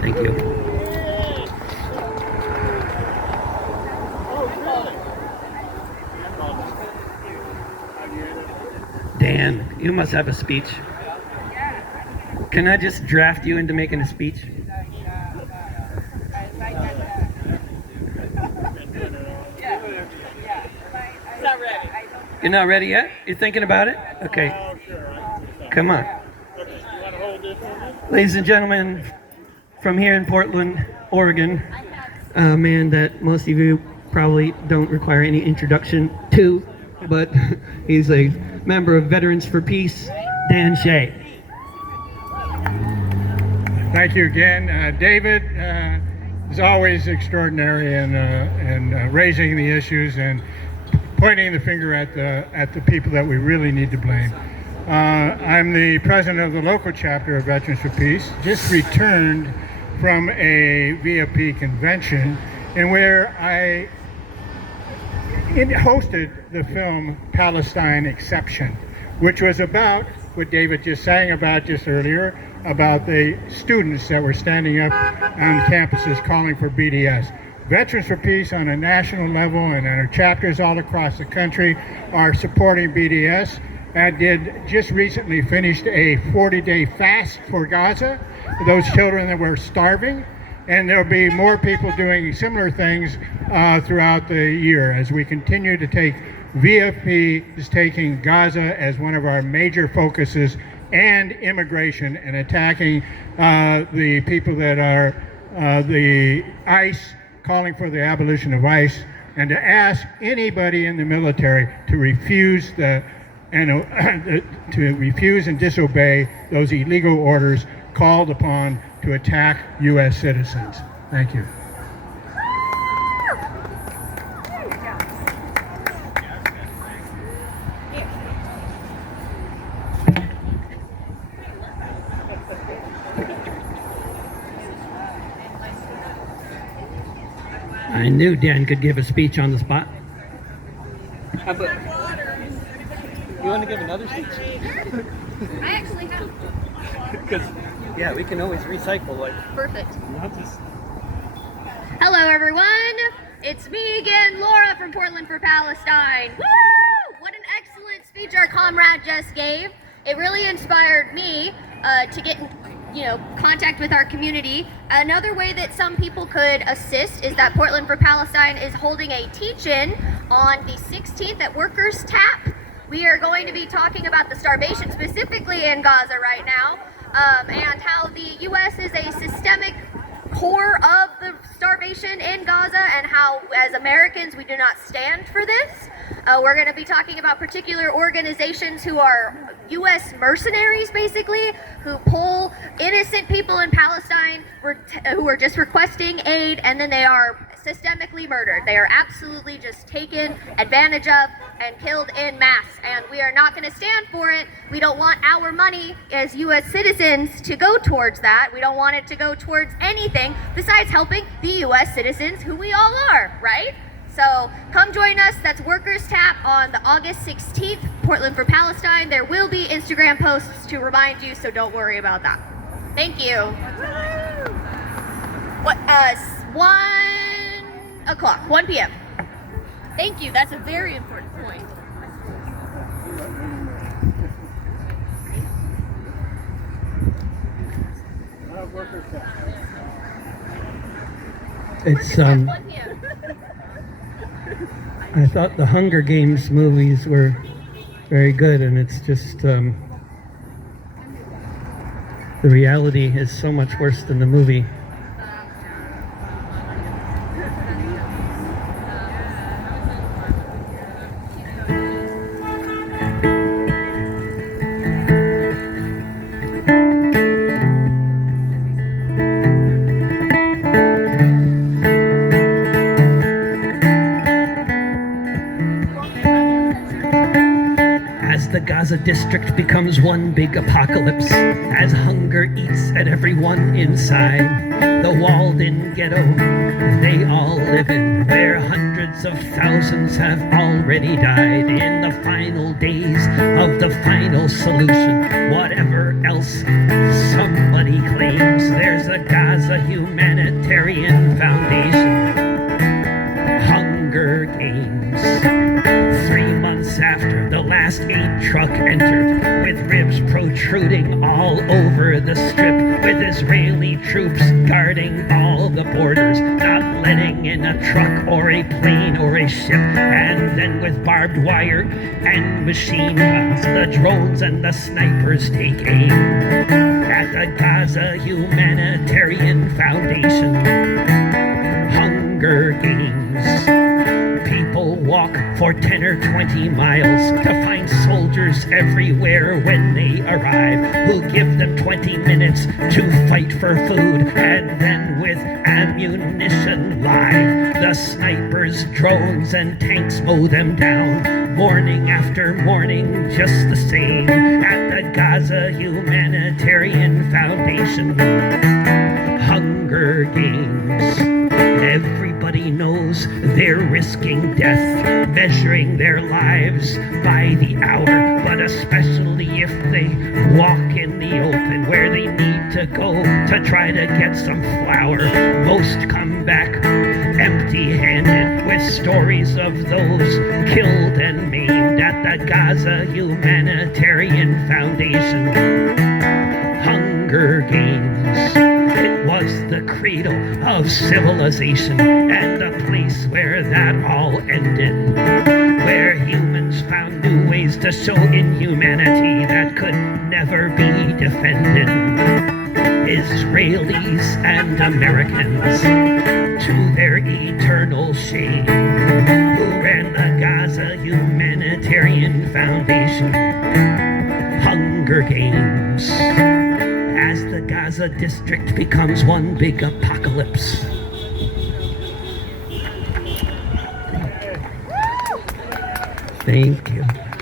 Thank you. Dan, you must have a speech. Can I just draft you into making a speech? You're not ready yet? You're thinking about it? Okay. Come on. Ladies and gentlemen, from here in Portland, Oregon, a man that most of you probably don't require any introduction to, but he's a member of Veterans for Peace, Dan Shea. Thank you again. David is always extraordinary in raising the issues and pointing the finger at the people that we really need to blame. I'm the president of the local chapter of Veterans for Peace, just returned from a VFP convention in where I hosted the film Palestine Exception, which was about what David just sang about just earlier, about the students that were standing up on campuses calling for BDS. Veterans for Peace on a national level and our chapters all across the country are supporting BDS. And just recently finished a 40-day fast for Gaza, those children that were starving. And there'll be more people doing similar things throughout the year as we continue to take VFP is taking Gaza as one of our major focuses, and immigration, and attacking the people that are the ICE, calling for the abolition of ICE, and to ask anybody in the military to refuse and disobey those illegal orders called upon to attack U.S. citizens. Thank you. I knew Dan could give a speech on the spot. You want to give another speech? I actually have. Because, yeah, we can always recycle. Like, Perfect. not just. Hello, everyone. It's me again, Laura from Portland for Palestine. Woo! What an excellent speech our comrade just gave. It really inspired me to get in contact with our community. Another way that some people could assist is that Portland for Palestine is holding a teach-in on the 16th at Workers Tap. We are going to be talking about the starvation specifically in Gaza right now, and how the U.S. is a systemic core of the starvation in Gaza, and how as Americans we do not stand for this. We're going to be talking about particular organizations who are U.S. mercenaries, basically, who pull innocent people in Palestine who are just requesting aid, and then they are systemically murdered. They are absolutely just taken advantage of and killed in mass, and we are not going to stand for it. We don't want our money as U.S. citizens to go towards that. We don't want it to go towards anything besides helping the U.S. citizens who we all are, right? So come join us. That's Workers Tap on the August 16th, Portland for Palestine. There will be Instagram posts to remind you, so don't worry about that. Thank you. What? 1 o'clock, 1 p.m. Thank you. That's a very important point. It's 1 p.m. I thought the Hunger Games movies were very good, and it's just the reality is so much worse than the movie. The Gaza District becomes one big apocalypse as hunger eats at everyone inside the walled-in ghetto they all live in, where hundreds of thousands have already died in the final days of the final solution. Whatever else somebody claims, there's a Gaza Gaza Humanitarian Foundation. Hunger Games. 3 months after the last aid truck entered, with ribs protruding all over the strip, with Israeli troops guarding all the borders, not letting in a truck or a plane or a ship. And then with barbed wire and machine guns, the drones and the snipers take aim at the Gaza Humanitarian Foundation. Hunger Games. People walk for 10 or 20 miles to find soldiers everywhere when they arrive, who give them 20 minutes to fight for food, and then with ammunition live, the snipers, drones, and tanks mow them down, morning after morning, just the same, at the Gaza Humanitarian Foundation. Hunger Games. Everybody knows they're risking death, measuring their lives by the hour, but especially if they walk in the open where they need to go to try to get some flour. Most come back empty-handed with stories of those killed and maimed at the Gaza Humanitarian Foundation. Hunger Games. It was the cradle of civilization and a place where that all ended, where humans found new ways to show inhumanity that could never be defended. Israelis and Americans, to their eternal shame, who ran the Gaza Humanitarian Foundation. Hunger Games. As the Gaza District becomes one big apocalypse. Thank you.